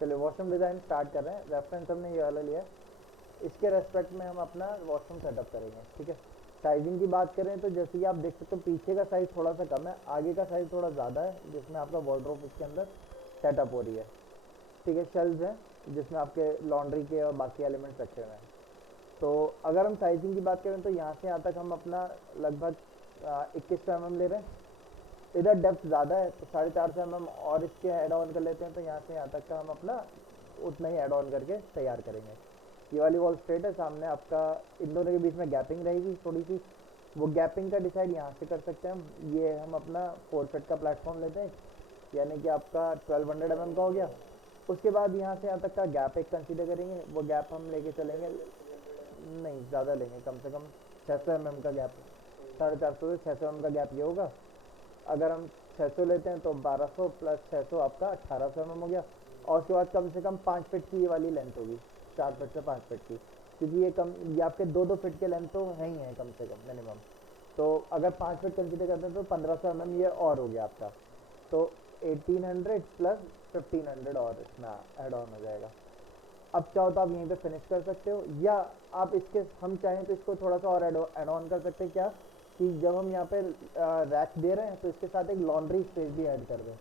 चलिए washroom design start कर रहे हैं। रेफरेंस हमने ये वाला लिया है, इसके रेस्पेक्ट में हम अपना वॉशरूम सेटअप करेंगे। ठीक है, साइजिंग की बात करें तो जैसे कि आप देख सकते हो पीछे का साइज़ थोड़ा सा कम है, आगे का साइज़ थोड़ा ज़्यादा है, जिसमें आपका वार्डरोब इसके अंदर सेटअप हो रही है। ठीक है, शेल्व्स हैं जिसमें आपके लॉन्ड्री के और बाकी एलिमेंट्स रखे हुए हैं। तो अगर हम साइजिंग की बात करें तो यहाँ से यहाँ तक हम अपना लगभग 2100 mm ले रहे हैं। इधर डेप्थ ज़्यादा है तो 450 mm और इसके ऐड ऑन कर लेते हैं, तो यहाँ से यहाँ तक का हम अपना उतना ही ऐड ऑन करके तैयार करेंगे। ये वाली वॉल स्ट्रेट है, सामने आपका इन दोनों के बीच में गैपिंग रहेगी थोड़ी सी, वो गैपिंग का डिसाइड यहाँ से कर सकते हैं हम। ये हम अपना 4 फीट का प्लेटफॉर्म लेते हैं, यानी कि आपका 1200 mm का हो गया। उसके बाद यहाँ से यहाँ तक का गैप एक कंसीडर करेंगे, वो गैप हम लेके चलेंगे, नहीं ज़्यादा लेंगे, कम से कम 600 mm का गैप, 450 से 600 mm का गैप ये होगा। अगर हम 600 लेते हैं तो 1200 प्लस 600 आपका 1800 mm हो गया। और उसके बाद कम से कम 5 फीट की ये वाली लेंथ होगी, 4 फीट से 5 फीट की, क्योंकि ये आपके 2-2 फीट के लेंथ तो है ही है कम से कम मिनिमम। तो अगर 5 फीट कंसीडर करते हैं तो 1500 mm ये और हो गया आपका, तो 1800 प्लस 1500 और इसमें ऐड ऑन हो जाएगा। अब चाहो तो आप यहीं पे फिनिश कर सकते हो, या आप इसके हम चाहें तो इसको थोड़ा सा और ऐड ऑन कर सकते हैं। क्या कि जब हम यहाँ पे रैक दे रहे हैं तो इसके साथ एक लॉन्ड्री स्पेस भी ऐड कर दें।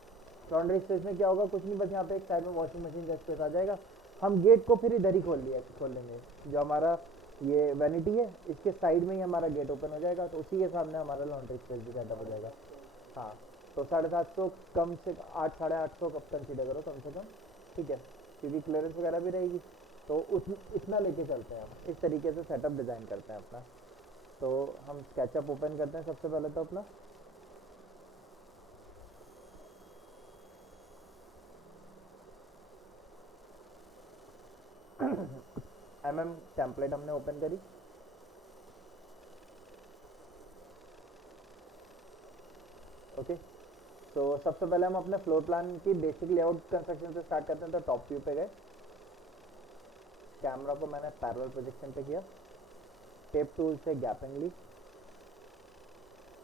लॉन्ड्री स्पेस में क्या होगा, कुछ नहीं, बस यहाँ पे एक साइड में वॉशिंग मशीन का स्पेस आ जाएगा। हम गेट को फिर इधर ही खोल लेंगे, जो हमारा ये वैनिटी है इसके साइड में ही हमारा गेट ओपन हो जाएगा, तो उसी के सामने हमारा लॉन्ड्री स्पेस भी सेटअप हो जाएगा। हाँ, तो 750 कम से 8 850 कब कंसीडर करो कम से कम। ठीक है, क्योंकि क्लियरेंस वगैरह भी रहेगी, तो इतना लेके चलते हैं हम। इस तरीके से सेटअप डिज़ाइन करते हैं अपना। तो हम स्केचअप ओपन करते हैं सबसे पहले तो अपना। टेम्पलेट हमने ओपन करी। ओके, तो सबसे पहले हम अपने फ्लोर प्लान की बेसिक लेआउट कंस्ट्रक्शन से स्टार्ट करते हैं। तो टॉप व्यू पे गए, कैमरा को मैंने पैरेलल प्रोजेक्शन पे किया, टेप टूल से गैपिंग ली,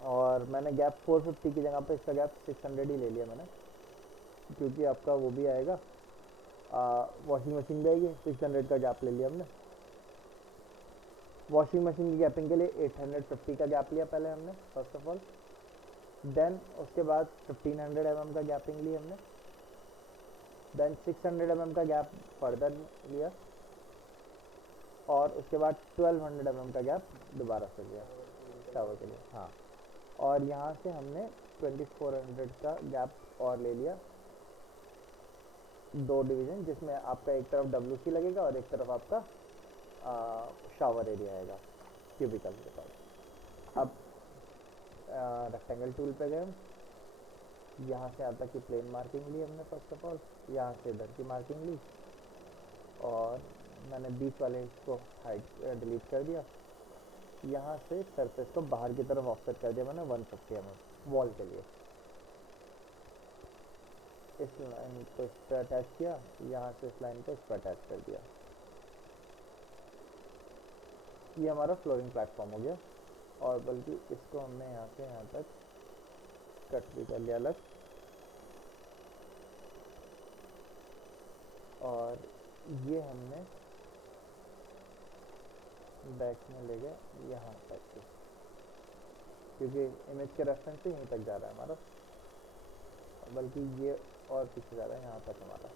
और मैंने गैप 450 की जगह पे इसका गैप 600 ही ले लिया मैंने, क्योंकि आपका वो भी आएगा, वॉशिंग मशीन भी आएगी, 600 का गैप ले लिया हमने। वॉशिंग मशीन की गैपिंग के लिए 850 का गैप लिया पहले हमने फर्स्ट ऑफ ऑल, देन उसके बाद 1500 mm का गैपिंग ली हमने, देन 600 mm का गैप फर्दर लिया, और उसके बाद 1200 mm का गैप दोबारा से लिया शावर के लिए। हाँ, और यहाँ से हमने 2400 का गैप और ले लिया, दो डिवीज़न, जिसमें आपका एक तरफ WC लगेगा और एक तरफ आपका शावर एरिया आएगा क्यूबिकल के पास। अब रेक्टेंगल टूल पे गए हम, यहाँ से यहाँ तक की प्लेन मार्किंग ली हमने फर्स्ट ऑफ ऑल, यहाँ से इधर की मार्किंग ली, और मैंने बीच वाले इसको हाइड डिलीट कर दिया। यहाँ से सरफेस को बाहर की तरफ ऑफसेट कर दिया मैंने 150 mm वॉल के लिए। इस लाइन को इस पर अटैच किया, यहाँ से इस लाइन को इस पर अटैच कर दिया। ये हमारा फ्लोरिंग प्लेटफॉर्म हो गया, और बल्कि इसको हमने यहाँ से यहाँ तक कट भी कर लिया अलग, और ये हमने बैक में ले गए यहाँ तक के, क्योंकि इमेज के रेफरेंस से यहीं तक जा रहा है हमारा, बल्कि ये और पीछे जा रहा है यहाँ तक हमारा,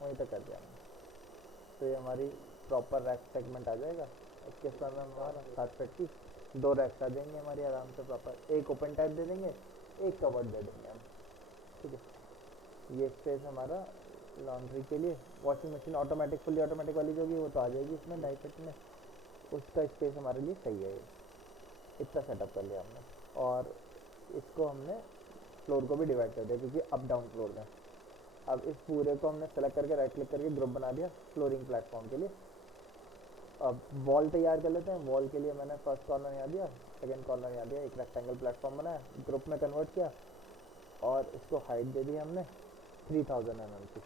वहीं तक कर दिया हमने। तो ये हमारी प्रॉपर रैक सेगमेंट आ जाएगा। इसके साथ में हमारा 7 फीट की 2 रैक्स आ जाएंगे हमारी आराम से प्रॉपर, एक ओपन टाइप दे देंगे, एक कवर्ड दे देंगे हम। ठीक है, ये स्पेस हमारा लॉन्ड्री के लिए। Washing machine automatic fully automatic वाली जो होगी वो तो आ जाएगी इसमें 2.5 फीट में, उसका स्पेस हमारे लिए सही है। ये इतना सेटअप कर लिया हमने, और इसको हमने फ्लोर को भी डिवाइड कर दिया, क्योंकि अप डाउन फ्लोर में। अब इस पूरे को हमने सेलेक्ट करके राइट क्लिक करके ग्रुप बना दिया फ्लोरिंग प्लेटफॉर्म के लिए। अब वॉल तैयार कर लेते हैं। वॉल के लिए मैंने फर्स्ट कॉर्नर यहाँ दिया, सेकंड कॉर्नर यहाँ दिया, एक रेक्टेंगल प्लेटफॉर्म बनाया, ग्रुप में कन्वर्ट किया, और इसको हाइट दे दी हमने 3000 mm की।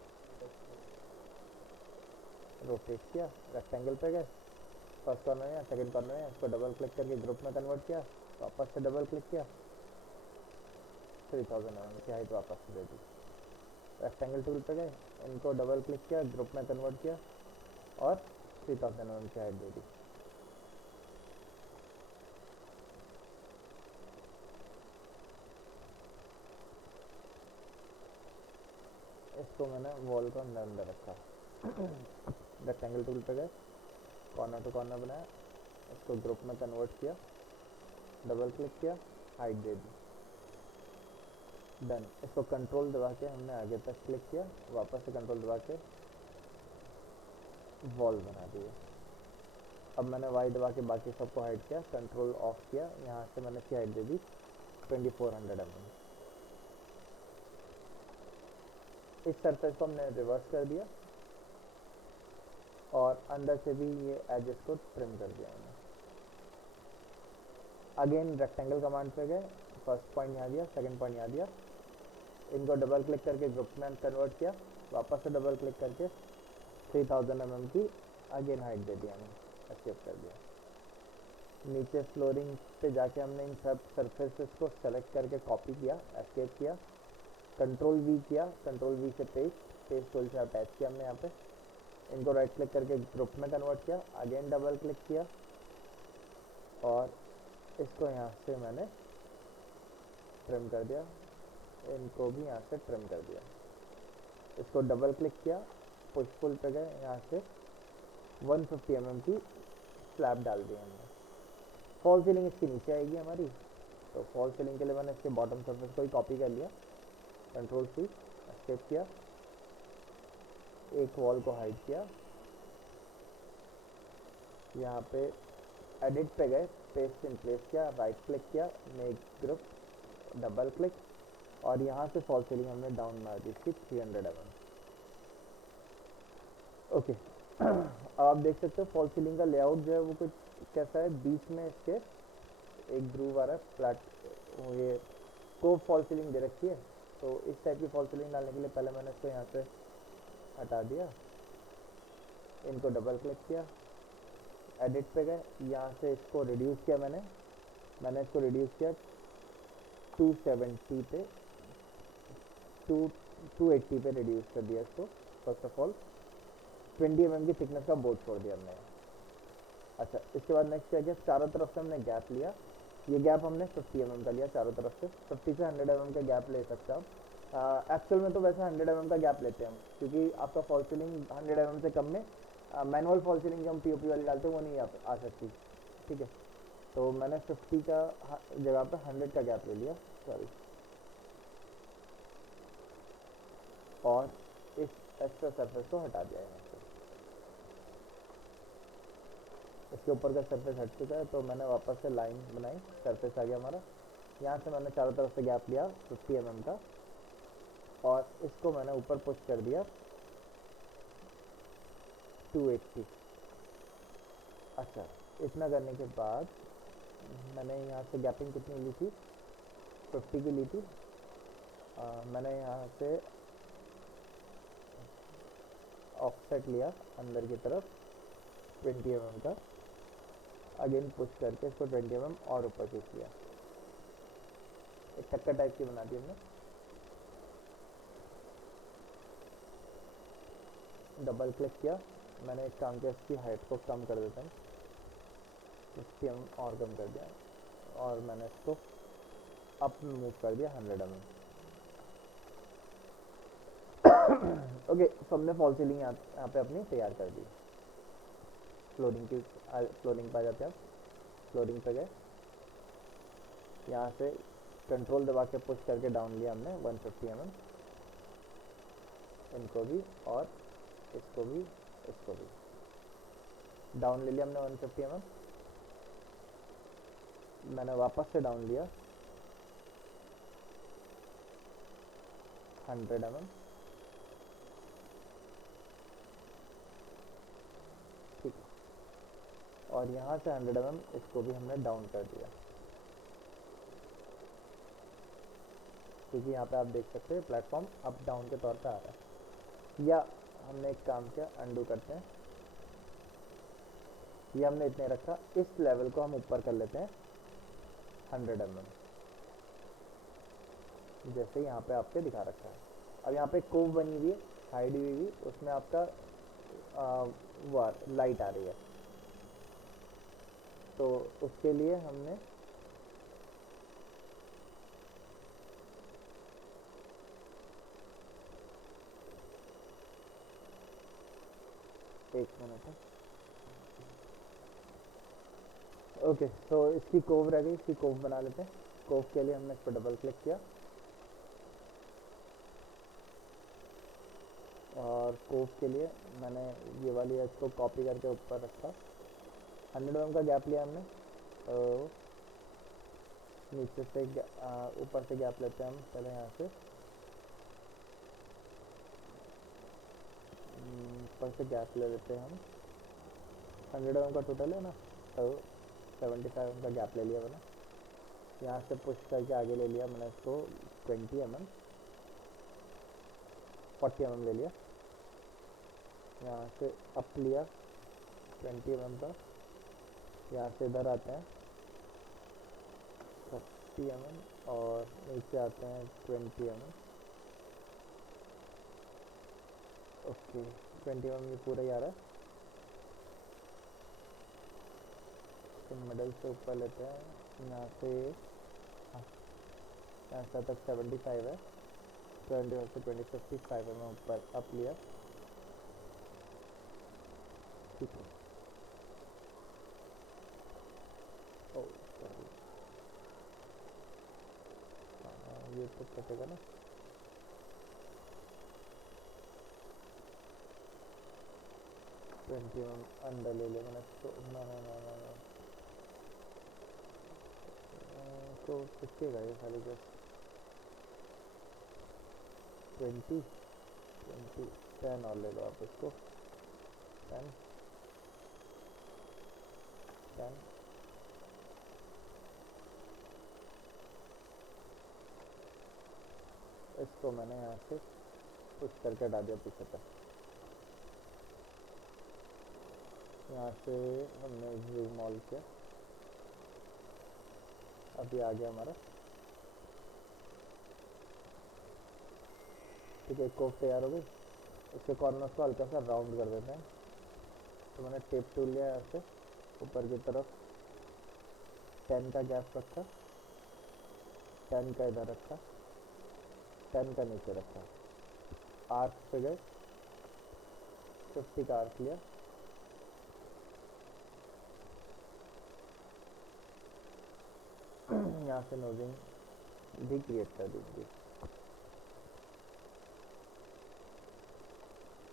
रोटेट किया, रेक्टेंगल पे गए, फर्स्ट कॉर्नर है, सेकंड कॉर्नर है, इसको डबल क्लिक करके ग्रुप में कन्वर्ट किया, वापस से डबल क्लिक किया, 3000 mm की हाइट वापस से दे दी। रेक्टेंगल टूल पे गए, इनको डबल क्लिक किया, ग्रुप में कन्वर्ट किया और 3000 mm की हाइट दे दी। इसको मैंने वॉल को अंदर अंदर रखा। रेक्टेंगल टूल पे गए, कॉर्नर टू कॉर्नर बनाया, इसको ग्रुप में कन्वर्ट किया, डबल क्लिक किया, हाइट दे दी, डन। इसको कंट्रोल दबा के हमने आगे तक क्लिक किया, वापस से कंट्रोल दबा के वॉल बना दी। अब मैंने वाई दबा के बाकी सबको हाइड किया, कंट्रोल ऑफ किया, यहाँ से मैंने इसकी हाइट दे दी 2400 mm। इस सरफेस को हमने रिवर्स कर दिया और अंदर से भी ये एजेस को ट्रिम कर दिया हमने। अगेन रेक्टेंगल कमांड पे गए, फर्स्ट पॉइंट यहाँ दिया, सेकंड पॉइंट यहाँ दिया, इनको डबल क्लिक करके ग्रुप में कन्वर्ट किया, वापस से डबल क्लिक करके 3000 mm की अगेन हाइट दे दिया, हमने एस्केप कर दिया। नीचे फ्लोरिंग पे जाके हमने इन सब सरफेसेस को सेलेक्ट करके कॉपी किया, एस्केप किया, कंट्रोल वी किया, कंट्रोल वी से पेस्ट टूल से अटैच किया हमने यहाँ पे, इनको राइट क्लिक करके ग्रुप में कन्वर्ट किया, अगेन डबल क्लिक किया और इसको यहाँ से मैंने ट्रिम कर दिया, इनको भी यहाँ से ट्रिम कर दिया। इसको डबल क्लिक किया, पुश पुल पे गए, यहाँ से 150 mm की स्लैब डाल दी हमने। फॉल सीलिंग इसके नीचे आएगी हमारी, तो फॉल सीलिंग के लिए मैंने इसके बॉटम सरफेस को ही कॉपी कर लिया, कंट्रोल सी, एस्केप किया, एक वॉल को हाइड किया, यहाँ पे एडिट पे गए, पेस्ट इन प्लेस किया, राइट क्लिक किया, मेक ग्रुप, डबल क्लिक और यहाँ से फॉल सीलिंग हमने डाउन मार दी थी 300 mm। ओके। अब आप देख सकते हो फॉल सीलिंग का लेआउट जो है वो कुछ कैसा है, बीच में इसके एक ग्रूव आ रहा है, फ्लैट, ये को फॉल सीलिंग दे रखी है। तो इस टाइप की फॉल सीलिंग डालने के लिए पहले मैंने इसको यहाँ से हटा दिया, इनको डबल क्लिक किया, एडिट पे गए, यहाँ से इसको रिड्यूस किया, मैंने इसको रिड्यूस किया 270 पे, 280 पे रिड्यूस कर दिया इसको। फर्स्ट ऑफ ऑल 20 mm की थिकनेस का बोर्ड छोड़ दिया हमने। अच्छा, इसके बाद नेक्स्ट क्या किया, चारों तरफ से हमने गैप लिया, ये गैप हमने 50 mm का लिया चारों तरफ से, 50 से 100 mm का गैप ले सकते हो आप। एक्चुअल में तो वैसे 100 mm का गैप लेते हैं हम, क्योंकि आपका फॉल सीलिंग 100 mm से कम में मैनुअल फॉल सीलिंग जो हम पीओपी वाली डालते हैं वो नहीं आ सकती, ठीक है। तो मैंने 50 का जगह पे 100 का गैप ले लिया, सॉरी, और इस एक्स्ट्रा सरफेस को हटा दिया यहाँ से। इसके ऊपर का सरफेस हट चुका है, तो मैंने वापस से लाइन बनाई, सरफेस आ गया हमारा। यहाँ से मैंने चारों तरफ से गैप लिया 50 mm का और इसको मैंने ऊपर पुश कर दिया 280। अच्छा, इतना करने के बाद मैंने यहाँ से गैपिंग कितनी ली थी, 50 की ली थी। मैंने यहाँ से ऑफसेट लिया अंदर की तरफ 20 mm का, अगेन पुश करके इसको 20 mm और ऊपर खींच लिया, एक चक्कर टाइप की बना दी हमने। डबल क्लिक किया, मैंने एक काम किया, इसकी हाइट को कम कर देता हूँ, 50 mm और कम कर दिया और मैंने इसको अप मूव कर दिया 100 mm। ओके, तो हमने फॉल सीलिंग यहाँ पे अपनी तैयार कर दी। फ्लोरिंग पे आ जाते हैं, आप फ्लोरिंग पे गए, यहाँ से कंट्रोल दबा के पुश करके डाउन लिया हमने 150 mm, इनको भी और इसको भी डाउन ले लिया हमने 150 mm। मैंने वापस से डाउन लिया 100 mm, ठीक है, और यहाँ से 100 mm इसको भी हमने डाउन कर दिया, क्योंकि यहाँ पे आप देख सकते हैं प्लेटफॉर्म अप डाउन के तौर पे आ रहा है। या हमने एक काम किया, अंडू करते हैं, ये हमने इतने रखा, इस लेवल को हम ऊपर कर लेते हैं 100 mm, जैसे यहाँ पे आपके दिखा रखा है। अब यहाँ पे कोव बनी हुई है, हाइड हुई हुई, उसमें आपका वो लाइट आ रही है। तो उसके लिए हमने एक मिनट है, ओके। तो इसकी कोव रह गई, इसकी कोव बना लेते हैं। कोव के लिए हमने इस पर डबल क्लिक किया और कोव के लिए मैंने ये वाली एज को कॉपी करके ऊपर रखा। 100 mm का गैप लिया हमने। तो नीचे से ऊपर से गैप लेते हैं हम पहले यहाँ से, ऊपर से गैप ले लेते हैं हम। 100 mm का टोटल है ना, तो 75 mm का गैप ले लिया मैंने। यहाँ से पुश करके आगे ले लिया मैंने इसको 20 mm, 40 mm ले लिया। यहाँ से अप लिया 20 mm का, यहाँ से इधर आते हैं 30 mm और नीचे आते हैं 20 mm। ओके, 20 mm ये पूरा ही आ रहा है। तो मिडल से ऊपर लेते हैं, यहाँ से हाँ, यहाँ तक 75 है, 20 से 20 55 mm ऊपर अप लिया। ठीक है, ओ सॉरी, ये तो कटेगा ना। ट्वेंटी अंडर ले लिया मैंने इसको, ना ना ना ना ना तो कितने ये खाली जस्ट 20 20 10 और ले लो आप इसको, 10 10। इसको मैंने यहाँ से पुश करके डाल दिया पीछे तक। यहाँ से हमने जूम ऑल किया, अभी आ गया हमारा। ठीक है, कोफ तैयार हो गई। इसके कॉर्नर्स को हल्का सा राउंड कर देते हैं। तो मैंने टेप टूल लिया, यहाँ से ऊपर की तरफ 10 का गैप रखा, 10 का इधर रखा, 10 का नीचे रखा, आर्क पे गए, 50 का आर्क लिया, यहाँ से नोजिंग भी क्रिएट कर दीजिए।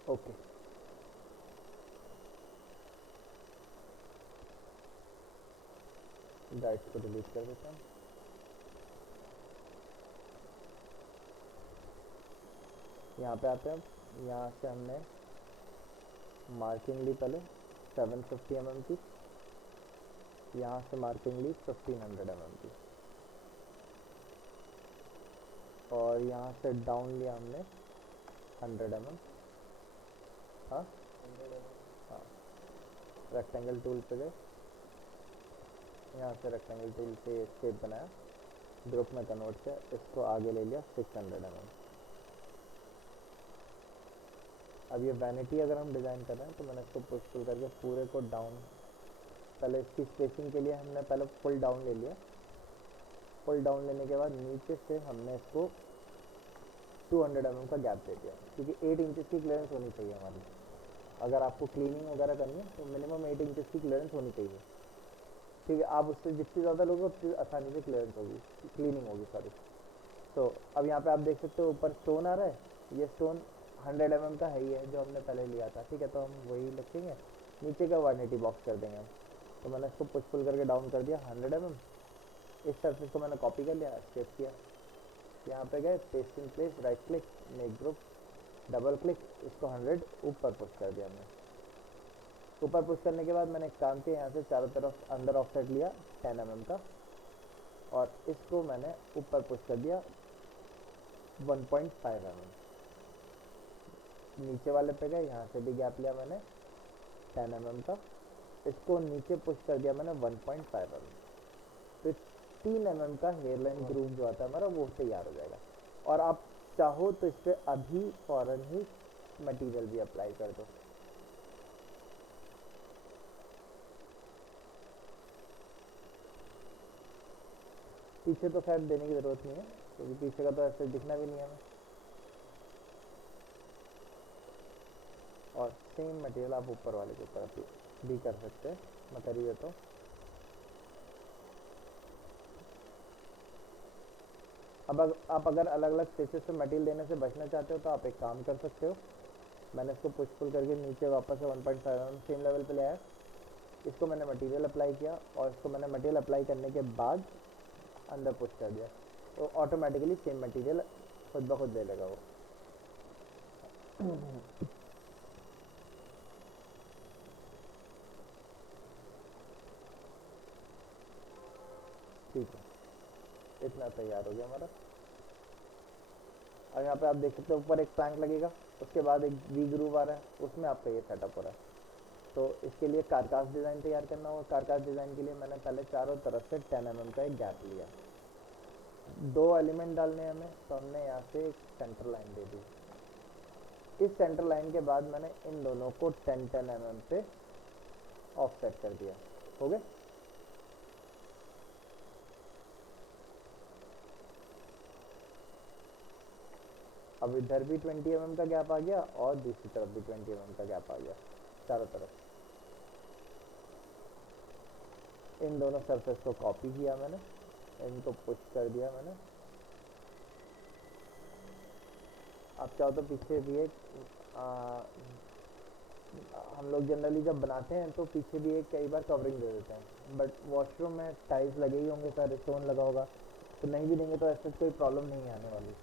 ओके, गाइड्स को डिलीट कर देता हूँ। यहाँ पे आते हैं, यहाँ से हमने मार्किंग ली पहले 750 mm की, यहाँ से मार्किंग ली 1500 mm की, और यहाँ से डाउन लिया हमने 100 mm। हाँ हाँ, रेक्टेंगल टूल पे गए, यहाँ से रेक्टेंगल टूल से शेप बनाया, ग्रुप में कन्वर्ट किया, इसको आगे ले लिया 600 mm। अब ये वैनिटी अगर हम डिज़ाइन कर रहे हैं तो मैंने इसको पुश पुल करके पूरे को डाउन, पहले इसकी स्पेसिंग के लिए हमने पहले फुल डाउन ले लिया। फुल डाउन लेने के बाद नीचे से हमने इसको 200 mm का गैप दे दिया, क्योंकि 8 इंचेस की क्लियरेंस होनी चाहिए हमारी। अगर आपको क्लीनिंग वगैरह करनी है तो मिनिमम 8 इंचेस की क्लियरेंस होनी चाहिए। ठीक है, आप उससे जितनी ज़्यादा लोगे उतनी आसानी से क्लियरेंस होगी, क्लीनिंग होगी सॉरी। तो अब यहाँ पे आप देख सकते हो ऊपर स्टोन आ रहा है, ये स्टोन 100 mm का है ही है जो हमने पहले लिया था। ठीक है, तो हम वही रखेंगे, नीचे का 180 बॉक्स कर देंगे हम। तो मैंने इसको पुश पुल करके डाउन कर दिया 100 mm। इस सरफेस को मैंने कॉपी कर लिया, स्केप किया, यहाँ पे गए paste in place, right click, make group, double click, इसको 100 ऊपर पुश कर दिया हमने। ऊपर पुश करने के बाद मैंने एक काम किया, यहाँ से चारों तरफ अंदर ऑफसेट लिया 10 mm का, और इसको मैंने ऊपर पुश कर दिया 1.5 mm। नीचे वाले पे गए, यहाँ से भी गैप लिया मैंने 10 mm का, इसको नीचे पुश कर दिया मैंने 1.5 mm। तो 3 mm का हेयरलाइन ग्रूव जो आता है हमारा वो तैयार हो जाएगा। और आप चाहो तो इस पर अभी फौरन ही मटेरियल भी अप्लाई कर दो। पीछे तो खैर देने की ज़रूरत नहीं है क्योंकि पीछे का तो ऐसे दिखना भी नहीं है हमें। और सेम मटेरियल आप ऊपर वाले के ऊपर भी कर सकते हैं, मैं कर ही देता हूँ। अब आप अगर अलग अलग स्पेसेस पे मटेरियल देने से बचना चाहते हो तो आप एक काम कर सकते हो, मैंने इसको पुश पुल करके नीचे वापस से 1.5 mm सेम लेवल पे ले आया, इसको मैंने मटेरियल अप्लाई किया और इसको मैंने मटेरियल अप्लाई करने के बाद अंदर पुश कर दिया, तो ऑटोमेटिकली सेम मटेरियल खुद ब खुद ले लेगा वो। ठीक है, इतना तैयार हो गया हमारा। और यहाँ पे आप देख सकते हो ऊपर एक प्लैंक लगेगा, उसके बाद एक वी ग्रूव आ रहा है, उसमें आपका ये सेटअप हो रहा है। तो इसके लिए कारकास डिज़ाइन तैयार करना होगा। कारकास डिज़ाइन के लिए मैंने पहले चारों तरफ से 10 mm का एक गैप लिया। 2 एलिमेंट डालने हैं हमें, तो हमने यहाँ से एक सेंटर लाइन दे दी। इस सेंटर लाइन के बाद मैंने इन दोनों को 10-10 mm पे ऑफसेट कर दिया। हो गए? अब इधर भी 20 mm का गैप आ गया और दूसरी तरफ भी 20 mm का गैप आ गया, चारों तरफ। इन दोनों सरफेस को कॉपी किया मैंने, इनको पुश कर दिया मैंने। आप चाहो तो पीछे भी एक हम लोग जनरली जब बनाते हैं तो पीछे भी एक कई बार कवरिंग दे देते हैं, बट वॉशरूम में टाइल्स लगे ही होंगे सर, स्टोन लगा होगा, तो नहीं भी देंगे तो ऐसे कोई प्रॉब्लम नहीं आने वाली।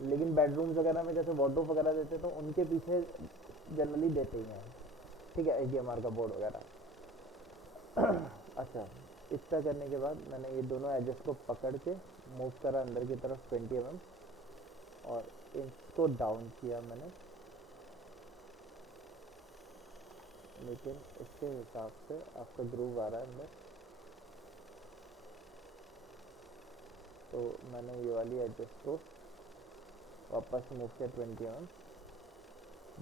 लेकिन बेडरूम्स वगैरह में जैसे वार्डरोब वगैरह देते हैं तो उनके पीछे जनरली देते ही हैं, ठीक है, HDMR का बोर्ड वगैरह। अच्छा, इतना करने के बाद मैंने ये दोनों एजेस को पकड़ के मूव करा अंदर की तरफ 20 mm और इसको डाउन किया मैंने, लेकिन इसके हिसाब से आपका ग्रूव आ रहा है अंदर, तो मैंने ये वाली एजेस को वापस मूव किया 20 mm,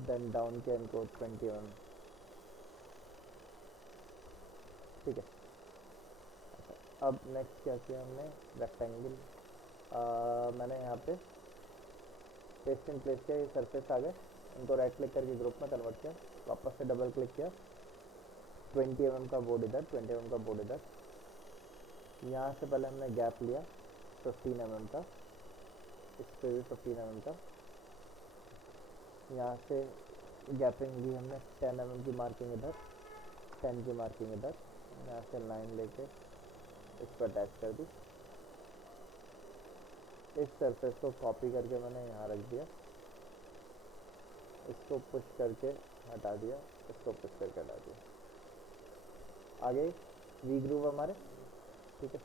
देन डाउन किया इनको 20 mm, ठीक है। अब नेक्स्ट क्या किया हमने, रेक्टेंगल मैंने यहाँ पे पेस्ट इन प्लेस किया, ये सरफेस आ गए, इनको राइट क्लिक करके ग्रुप में कन्वर्ट किया, वापस से डबल क्लिक किया, 20 mm का बोर्ड इधर, 20 mm का बोर्ड इधर। यहाँ से पहले हमने गैप लिया 15 mm का, इस पर भी 15 mm का, यहाँ से गैपिंग ली हमने 10 mm की मार्किंग इधर, 10 की मार्किंग इधर, यहाँ से लाइन लेके इस पर अटैच कर दी। इस सरफेस को कॉपी करके मैंने यहाँ रख दिया, इसको पुश करके हटा दिया, इसको पुश करके हटा दिया। आगे वी ग्रूव हमारे, ठीक है।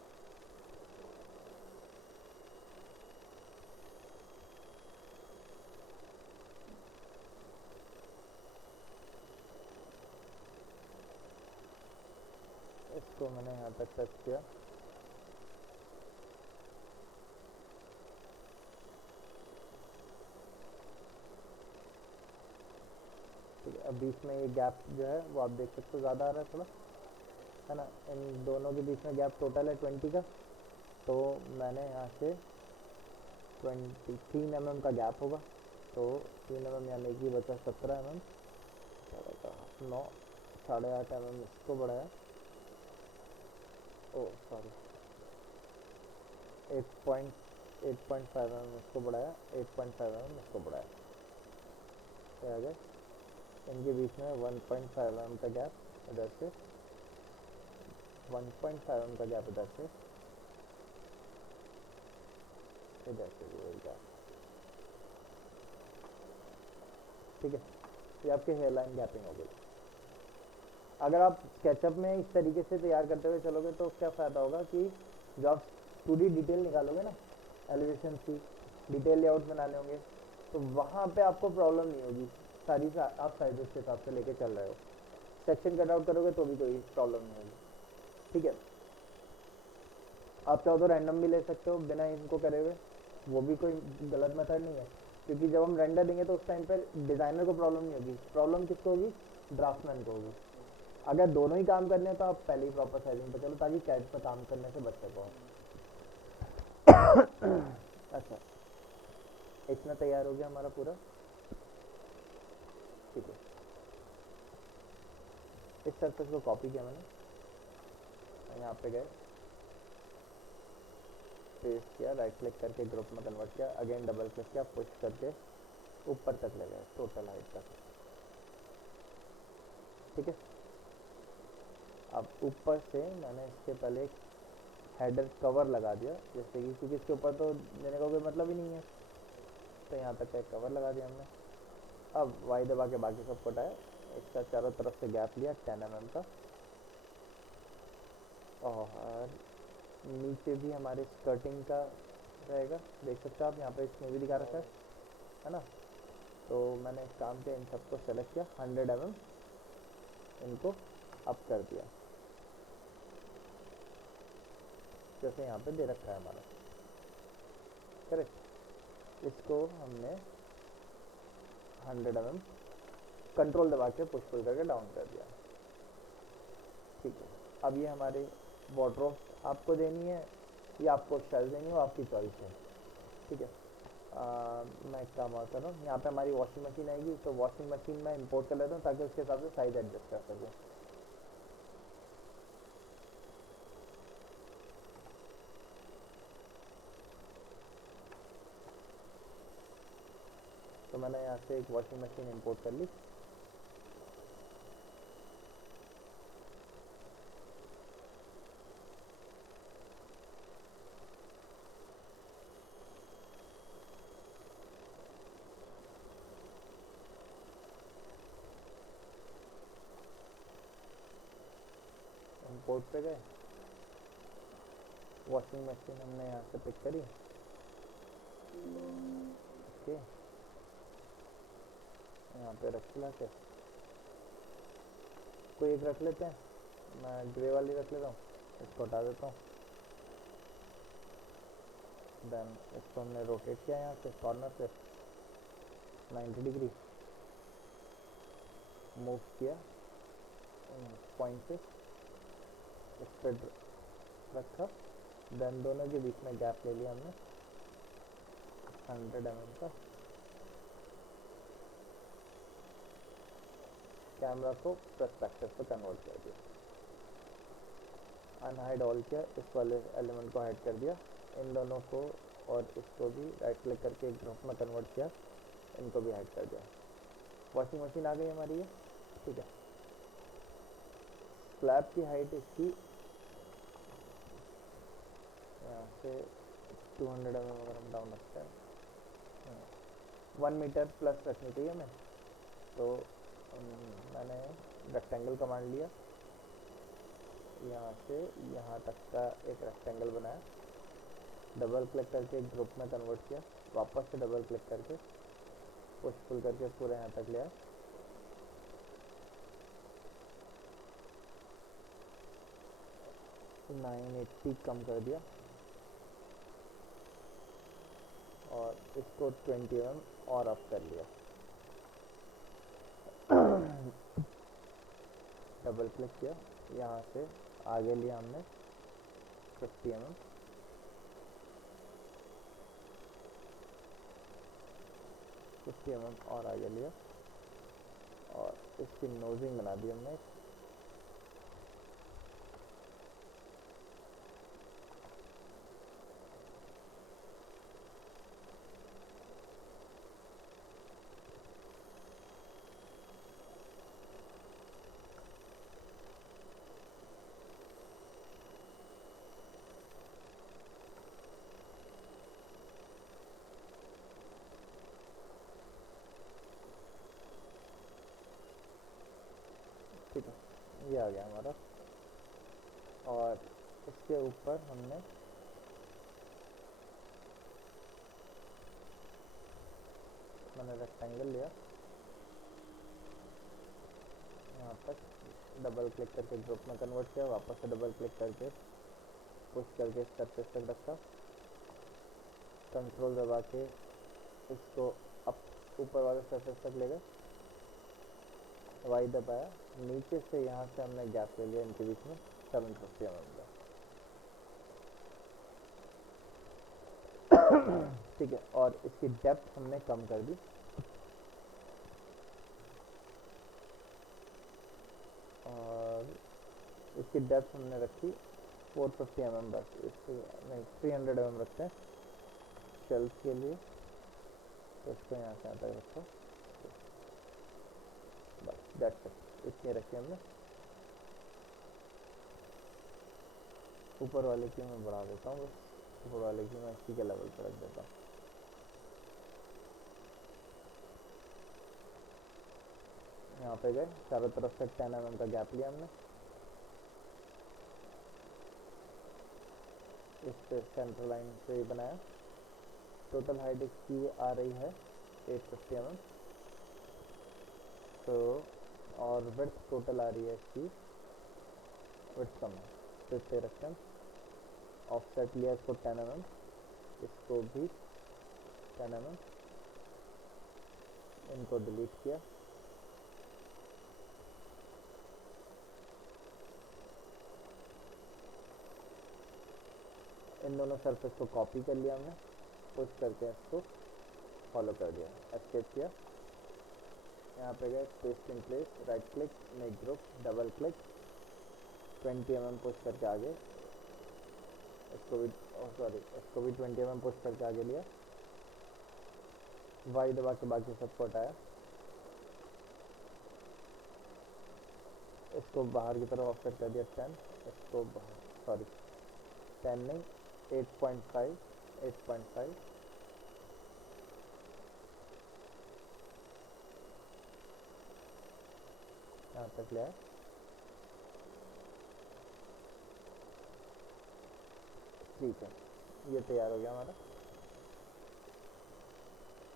इसको मैंने यहाँ तक टच किया, ठीक है। अब बीच में ये गैप जो है वो आप देख सकते हो ज़्यादा आ रहा है थोड़ा, है ना। इन दोनों के बीच में गैप टोटल है 20 का, तो मैंने यहाँ से 23 mm का गैप होगा, तो 3 mm यानी कि बचा 17 mm, 9 8.5 mm इसको बढ़ाया, ओ सॉरी 8.5 mm इसको बढ़ाया, 8.5 mm इसको बढ़ाया, क्या आ गया। इनके बीच में 1.5 mm का गैप इधर से, 1.5 mm का गैप इधर से, इधर से भी गैप, ठीक है। ये आपके हेयर लाइन गैपिंग हो गई। अगर आप स्केचअप में इस तरीके से तैयार करते हुए चलोगे तो क्या फ़ायदा होगा कि जो आप 2D डिटेल निकालोगे ना, एलिवेशन की डिटेल लेआउट बनाने होंगे, तो वहाँ पे आपको प्रॉब्लम नहीं होगी, सारी आप साइजेस के हिसाब से लेके चल रहे हो। सेक्शन कट आउट करोगे तो भी कोई प्रॉब्लम नहीं होगी, ठीक है। आप चाहो तो रैंडम भी ले सकते हो बिना इनको करे हुए, वो भी कोई गलत मेथड नहीं है। क्योंकि जब हम रेंडर देंगे तो उस टाइम पर डिज़ाइनर को प्रॉब्लम नहीं होगी, प्रॉब्लम किसको होगी, ड्राफ्टमैन को होगी। अगर दोनों ही काम करने हैं तो आप पहले ही प्रॉपर साइजिंग पे चलो ताकि कैड पर काम करने से बच सको। अच्छा, इतना तैयार हो गया हमारा पूरा, ठीक है। इस सरफेस को कॉपी किया मैंने, यहाँ पे गए, पेस्ट किया, राइट क्लिक करके ग्रुप में कन्वर्ट किया, अगेन डबल क्लिक किया, पुश करके ऊपर तक ले गए, टोटल हाइट तक, ठीक है। अब ऊपर से मैंने इसके पहले एक हेडर कवर लगा दिया, जैसे कि क्योंकि इसके ऊपर तो देने का कोई मतलब ही नहीं है, तो यहाँ तक एक कवर लगा दिया हमने। अब वाई दबा के बाकी सब कुछ आया, इसका चारों तरफ से गैप लिया 10 mm का, और नीचे भी हमारे स्कर्टिंग का रहेगा, देख सकते हो आप यहाँ पे इसमें भी दिखा रखा है ना। तो मैंने एक काम किया, इन सबको सेलेक्ट किया, 100 mm इनको अप कर दिया, जैसे यहाँ पे दे रखा है हमारा, करेक्ट। इसको हमने 100 mm कंट्रोल दबा के पुश पुल करके डाउन कर दिया, ठीक है। अब ये हमारे वार्डरोब आपको देनी है या आपको शेल देनी है, वो आपकी चॉइस है, ठीक है। मैं एक काम और कर रहा हूँ, यहाँ पे हमारी वॉशिंग मशीन आएगी, तो वॉशिंग मशीन मैं इंपोर्ट कर लेता हूँ ताकि उसके हिसाब से साइज एडजस्ट कर सकूँ। तो मैंने यहाँ से एक वॉशिंग मशीन इंपोर्ट कर ली, इंपोर्ट पे गए, वॉशिंग मशीन हमने यहाँ से पिक करी, ओके, यहाँ पे रख ला के कोई एक रख लेते हैं, मैं ग्रे वाली रख लेता हूँ, इसको हटा देता हूँ। देन इसको हमने रोटेट किया यहाँ से कॉर्नर से 90 डिग्री, मूव किया पॉइंट से, इस पर रखा, देन दोनों के बीच में गैप ले लिया हमने 100 mm का, कैमरा को पर्सपेक्टिव पे कन्वर्ट कर दिया, अनहाइड ऑल किया, इस वाले एलिमेंट को हाइड कर दिया, इन दोनों को और इसको भी राइट क्लिक करके ग्रुप में कन्वर्ट किया, इनको भी हाइड कर दिया। वॉशिंग मशीन आ गई हमारी ये, ठीक है। स्लैब की हाइट इसकी यहाँ से 200 mm अगर हम डाउन रखते हैं, 1 मीटर प्लस रखनी चाहिए हमें, तो मैंने रेक्टेंगल कमांड लिया, यहाँ से यहाँ तक का एक रेक्टेंगल बनाया, डबल क्लिक करके ग्रुप में कन्वर्ट किया, वापस से डबल क्लिक करके पुश पुल करके पूरे यहाँ तक लिया, तो 980 कम कर दिया, और इसको 20 mm और अप कर लिया, डबल क्लिक किया, यहाँ से आगे लिया हमने 50 mm, और आगे लिया, और इसकी नोजिंग बना दी हमने, ठीक है, ये आ गया हमारा। और इसके ऊपर हमने मैंने रेक्टेंगल लिया, यहाँ तक डबल क्लिक करके ग्रुप में कन्वर्ट किया, वापस से डबल क्लिक करके पुश करके इस सरफेस तक रखा, कंट्रोल दबा के इसको ऊपर वाले सरफेस तक ले गए, वाई दबाया, नीचे से यहाँ से हमने गैप ले लिया इनके बीच में 750 mm का। ठीक है, और इसकी डेप्थ हमने कम कर दी, और इसकी डेप्थ हमने रखी 450 mm बस, इससे नहीं 300 mm रखते हैं शेल्स के लिए, तो इसको यहाँ से यहाँ तक रखो, बस दैट्स इट, इतनी रखी हमने। ऊपर वाले की मैं बढ़ा देता हूँ, बस ऊपर वाले की मैं इसी के लेवल पर रख देता हूँ। यहाँ पे गए, चारों तरफ से 10 mm का गैप लिया हमने, इस सेंटर लाइन से ही बनाया। टोटल हाइट इसकी आ रही है 850 mm, तो और विड्थ टोटल आ रही है इसकी, विड्थ कम है तो इतने रखते हैं। ऑफसेट लिया इसको 10 mm, इसको भी 10 mm, इनको डिलीट किया, इन दोनों सरफेस को कॉपी कर लिया हमने, पुश करके इसको फॉलो कर दिया, एस्केप किया। यहाँ पे गए, paste in place, right click, make group, double click, 20 mm push करके आगे, इसको भी इसको भी 20 mm पुश करके आगे लिया, वाई दबा के बाकी सबको हटाया, इसको बाहर की तरफ ऑफसेट कर दिया 10, इसको 10 नहीं 8.5 यहाँ तक ले आए। ठीक है, ये तैयार हो गया हमारा।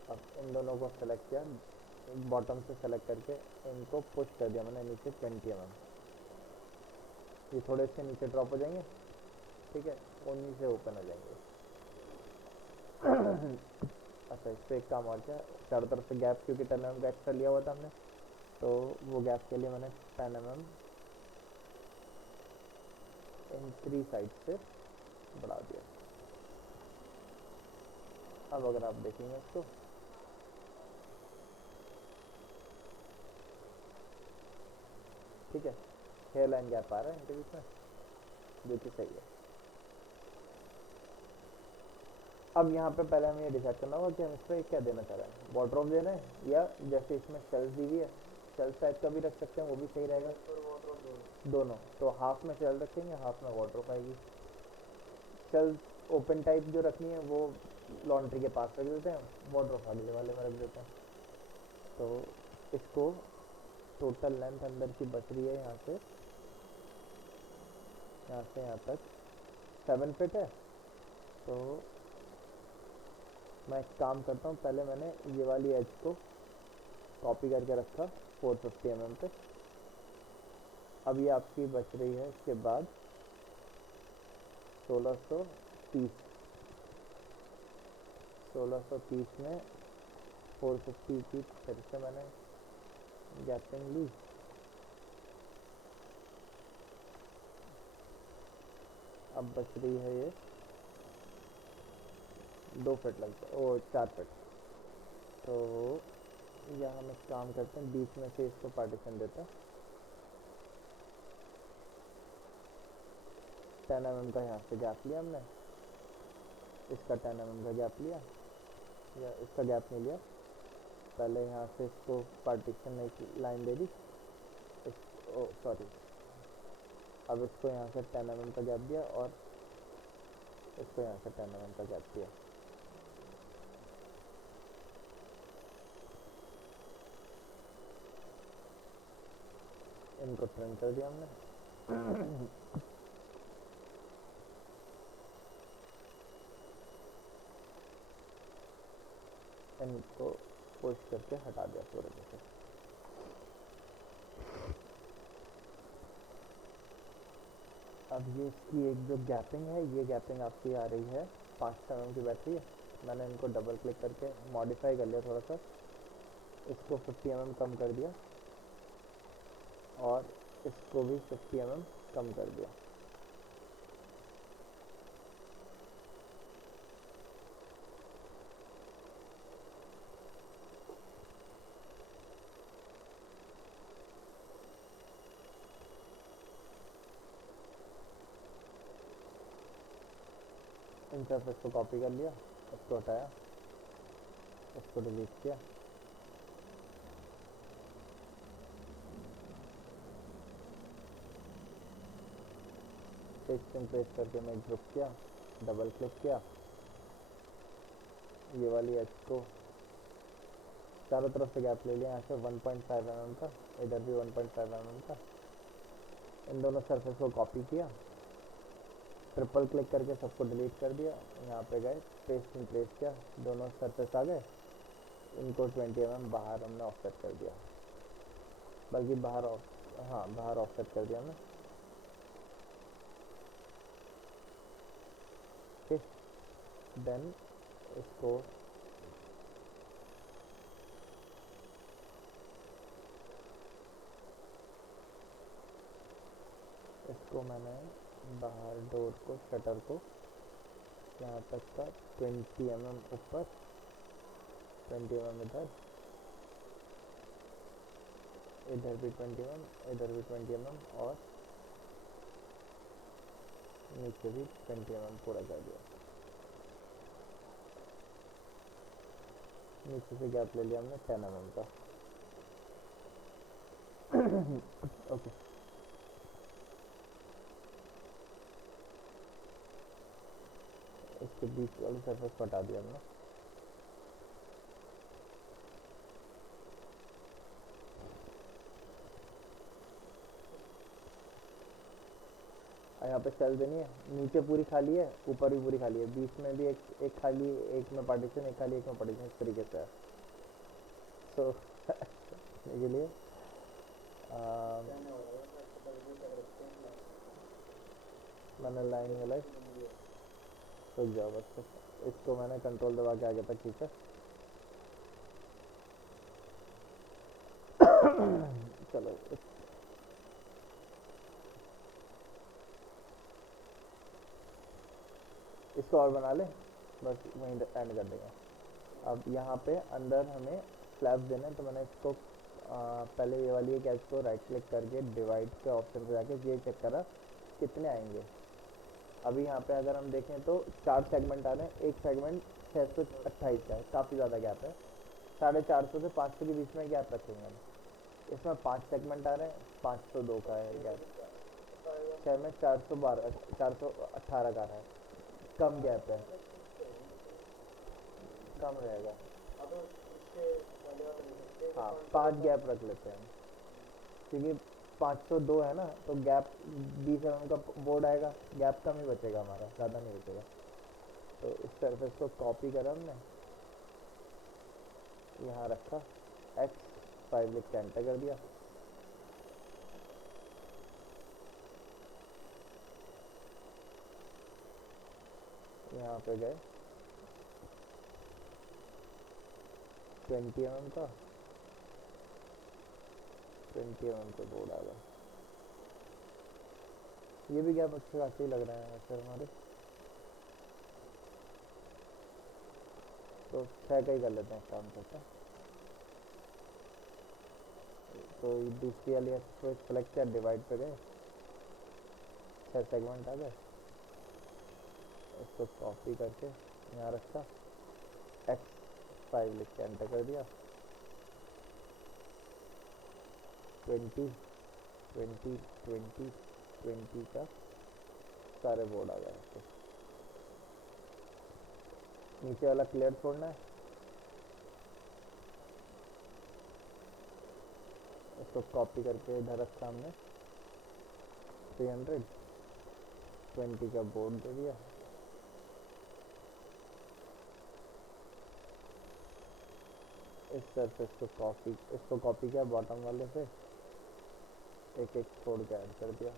अब इन दोनों को सेलेक्ट किया, बॉटम से सेलेक्ट करके इनको पुश कर दिया मैंने नीचे 20 mm, ये थोड़े से नीचे ड्रॉप हो जाएंगे, ठीक है, उन्हीं से ओपन हो जाएंगे। अच्छा, इस पर एक काम और किया, चारों तरफ से गैप क्योंकि 10 mm का एक्स्ट्रा लिया हुआ था हमने, तो वो गैप के लिए मैंने 10 mm इन 3 साइड से बढ़ा दिया। अब अगर आप देखेंगे इसको, ठीक है, हेयर लाइन गैप आ रहा है इनके बीच में, जो कि सही है। अब यहाँ पे पहले हमें ये डिसाइड करना होगा कि हम इस पर क्या देना चाह रहे हैं, वार्डरोब दे रहे हैं या जैसे इसमें शेल्स दी हुई है, शेल्स टाइप का भी रख सकते हैं, वो भी सही रहेगा, दोनों। तो हाफ में शेल रखेंगे, हाफ में वार्डरोब आएगी। शेल्स ओपन टाइप जो रखनी है वो लॉन्ड्री के पास रख देते हैं, वार्डरोब अगले वाले में रख देते हैं। तो इसको टोटल लेंथ अंदर की बच रही है यहाँ से यहाँ तक 7 फीट है। तो मैं एक काम करता हूँ, पहले मैंने ये वाली एज को कॉपी करके रखा 450 mm पे, अब ये आपकी बच रही है इसके बाद 1630 में 450 की फिर से मैंने गैपिंग ली, अब बच रही है ये 2 फीट लगता है, 4 फीट। तो यहाँ हम एक काम करते हैं, बीच में से इसको पार्टीशन देते हैं, 10 mm का यहाँ से गैप लिया हमने, इसका 10 mm का गैप लिया, या इसका गैप नहीं लिया, पहले यहाँ से इसको पार्टीशन एक लाइन दे दी, अब इसको यहाँ से 10 mm का गैप दिया और इसको यहाँ से 10 mm का गैप दिया। इनको ट्रिम कर दिया हमने। इनको पुश करके हटा दिया पूरे से। अब ये इसकी एक जो गैपिंग है, ये गैपिंग आपकी आ रही है 5 mm की बैटरी है, मैंने इनको डबल क्लिक करके मॉडिफाई कर लिया थोड़ा सा, इसको 50 mm कम कर दिया और इसको भी 50 mm कम कर दिया। इन सरफेस को कॉपी कर लिया, इसको हटाया, इसको डिलीट किया, पेस्ट एंड पेस्ट करके मैं ग्रुप किया, डबल क्लिक किया, ये वाली एज को चारों तरफ से गैप ले लिया, यहाँ से 1.5 mm का, इधर भी 1.5 mm का। इन दोनों सरफेस को कॉपी किया, ट्रिपल क्लिक करके सबको डिलीट कर दिया, यहाँ पे गए, पेस्ट एंड प्लेस किया, दोनों सरफेस आ गए। इनको 20 mm बाहर हमने ऑफसेट कर दिया, बल्कि बाहर ऑफसेट कर दिया हमने। ठीक, देन इसको मैंने बाहर डोर को, शटर को यहाँ तक का 20 mm ऊपर, 20 mm इधर भी 20 mm, इधर भी 20 mm और नीचे भी 20 mm पूरा कर दिया। नीचे से गैप ले लिया हमने 10 mm का। ओके, इसके बीच वाली सरफेस को हटा दिया हमने। यहाँ पे सेल देनी है, नीचे पूरी खाली है, ऊपर भी पूरी खाली है, बीच में भी एक खाली, एक में पार्टीशन, एक खाली, एक में पार्टीशन, इस तरीके से है। तो इसके लिए मैंने लाइन वाला रुक जाओ बस, इसको मैंने कंट्रोल दबा के आगे तक खींचा। चलो इसको और बना ले, बस वहीं एंड कर देंगे। अब यहाँ पे अंदर हमें स्लैब्स देना है, तो मैंने इसको पहले ये वाली एक एज को राइट क्लिक करके डिवाइड के ऑप्शन पे जाके ये चेक करा कितने आएंगे। अभी यहाँ पे अगर हम देखें तो 4 सेगमेंट आ रहे हैं, एक सेगमेंट 628 का है, काफ़ी ज़्यादा गैप है। 450 से 500 के बीच में गैप रखेंगे हम। इसमें 5 सेगमेंट आ रहे हैं, 502 का है गैप, 6 में 412, 418 का है, कम गैप है, कम रहेगा। हाँ, 5 गैप रख लेते हैं क्योंकि 502 है ना, तो गैप 20 mm का बोर्ड आएगा, गैप कम ही बचेगा हमारा, ज़्यादा नहीं बचेगा। तो इस सरफेस को कॉपी करा हमने, यहाँ रखा, X5 लिख के एंटर कर दिया। यहाँ पे गए 20 mm का, 20 mm का बोर्ड आ गया। ये भी गैप अच्छे खासे ही लग रहे हैं वैसे हमारे, तो 6 का ही कर लेते हैं काम करता। तो दूसरी वाली को सेलेक्ट किया, डिवाइड पे गए, 6 सेगमेंट आ गए, इसको कॉपी करके यहाँ रखा, X5 लिख के एंटर कर दिया। 20 20 20 20 का सारे बोर्ड आ गए। तो नीचे वाला क्लियर छोड़ना है, इसको कॉपी करके इधर रखा हमने, 320 का बोर्ड दे दिया। इस सरफेस को इसको कॉपी किया, बॉटम वाले से एक छोड़ के ऐड कर दिया।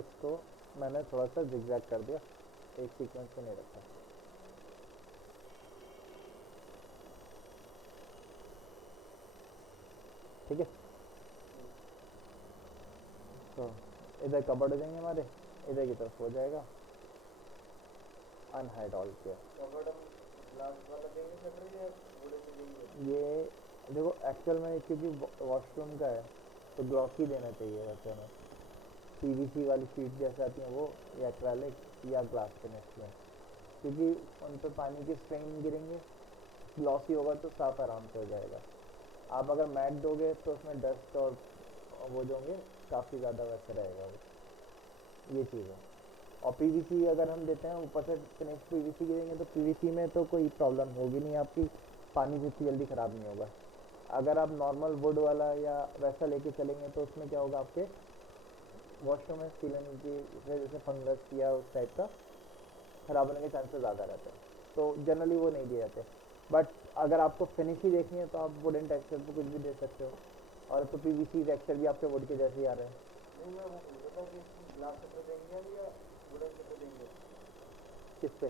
इसको मैंने थोड़ा सा जिगजैग कर दिया, एक सीक्वेंस में नहीं रखा। ठीक है, तो इधर कबर्ड हो जाएंगे हमारे, इधर की तरफ हो जाएगा अनहाइड ऑल किया। ये देखो एक्चुअल में क्योंकि वॉशरूम का है तो ग्लॉसी देना चाहिए वैसे हमें, पीवीसी वाली शीट जैसे आती हैं वो, या एक्रेलिक या ग्लास फिनिश में, क्योंकि उन पर पानी के स्ट्रेन गिरेंगे, ग्लॉसी होगा तो साफ आराम से हो जाएगा। आप अगर मैट दोगे तो उसमें डस्ट और वो जो होंगे काफ़ी ज़्यादा वैसे रहेगा वो, ये चीज़ है। और पीवीसी अगर हम देते हैं ऊपर से फिनिश पीवीसी की देंगे तो पीवीसी में तो कोई प्रॉब्लम होगी नहीं आपकी, पानी से इतनी जल्दी ख़राब नहीं होगा। अगर आप नॉर्मल वुड वाला या वैसा लेके चलेंगे तो उसमें क्या होगा, आपके वॉशरूम में सीलन की जैसे फंगस या उस टाइप का ख़राब होने के चांसेस ज़्यादा रहते हैं, तो जनरली वो नहीं दिए जाते। बट अगर आपको फिनिश ही देखनी है तो आप वुडन टेक्सचर पे कुछ भी दे सकते हो, और तो पीवीसी टेक्सचर भी आपके वुड के जैसे ही आ रहे हैं। किस पे?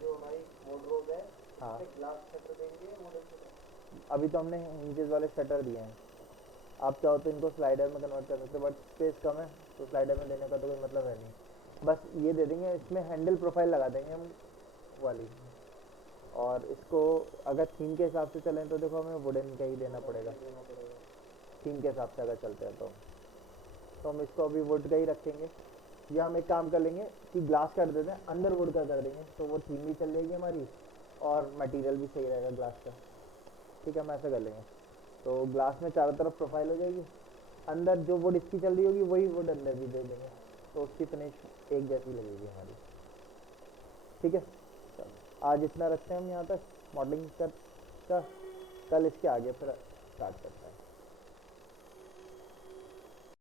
जो हमारी वार्डरोब है, हाँ, ग्लास शटर देंगे वुडन शटर। अभी तो हमने हिंजेस वाले शटर दिए हैं, आप चाहो तो इनको स्लाइडर में कन्वर्ट कर सकते हो, बट स्पेस कम है तो स्लाइडर में देने का तो कोई मतलब है नहीं। बस ये दे देंगे, इसमें हैंडल प्रोफाइल लगा देंगे हम वाली, और इसको अगर थीम के हिसाब से चलें तो देखो हमें वुडन का ही देना पड़ेगा, थीम के हिसाब से अगर चलते हैं तो हम इसको अभी वुड का ही रखेंगे, या हम एक काम कर लेंगे कि ग्लास कर देते हैं अंदर वुड का कर देंगे, तो वो थीम भी चल जाएगी हमारी और मटेरियल भी सही रहेगा ग्लास का। ठीक है, हम ऐसा कर लेंगे, तो ग्लास में चारों तरफ प्रोफाइल हो जाएगी, अंदर जो वुड इसकी चल रही होगी वही वुड अंदर भी दे देंगे, तो उसकी फिनिश एक जैसी लगेगी हमारी। ठीक है, आज इतना रखते हैं हम यहाँ तक मॉडलिंग का, कल इसके आगे फिर स्टार्ट करते हैं।